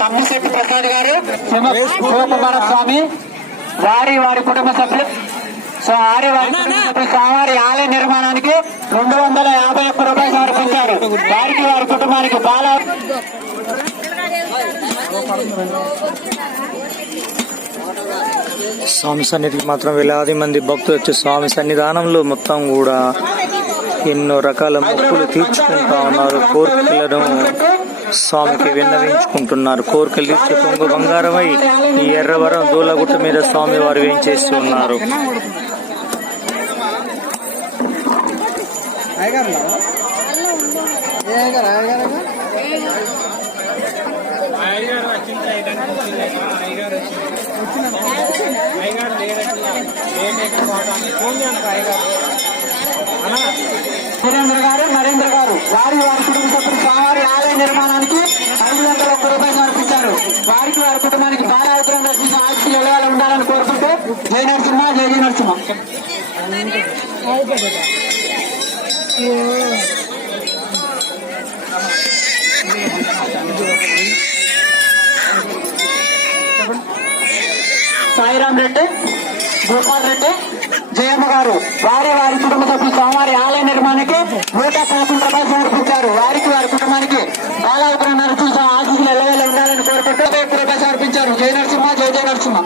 తమ్మిశెట్టి ప్రసాద్ గారు, శివకుమార స్వామి వారి కుటుంబ సభ్యులు స్వామివారి ఆలయ నిర్మాణానికి 251 రూపాయలు సమర్పించారు. వారికి వారి కుటుంబానికి స్వామి సన్నిధికి మాత్రం వేలాది మంది భక్తులు వచ్చి స్వామి సన్నిధానంలో మొత్తం కూడా ఎన్నో రకాల మొక్కులు తీర్చుకుంటా ఉన్నారు. కోరికలను స్వామికి విన్నవించుకుంటున్నారు. కోరికలు తీర్చే కొంగు బంగారమై ఈ ఎర్రవరం దూలగుట్ట మీద స్వామి వారు వేయించేస్తూ ఉన్నారు. నరేంద్ర గారు వారి కుటుంబ సభ్యులు స్వామివారి ఆలయ నిర్మాణానికి 501 రూపాయలు సమర్పించారు. వారికి వారి కుటుంబానికి బాగా అవసరం దర్శించిన ఆశీస్సులు ఎలగాలి ఉండాలని కోరుకుంటూ జై నరసింహ జై నరసింహ. సాయిరాం రెడ్డి, గోపాల్ రెడ్డి, జయమ్మ గారు వారి కుటుంబ సభ్యులు స్వామివారి ఆలయ నిర్మాణానికి 111 రూపాయలు సమర్పించారు. వారికి వారి కుటుంబానికి బాలావతరణ నరసింహ ఆశీస్సులు ఎల్లవేళ ఉండాలని కోరుకుంటూ 1 రూపాయలు సమర్పించారు. జై నరసింహ జై నరసింహ.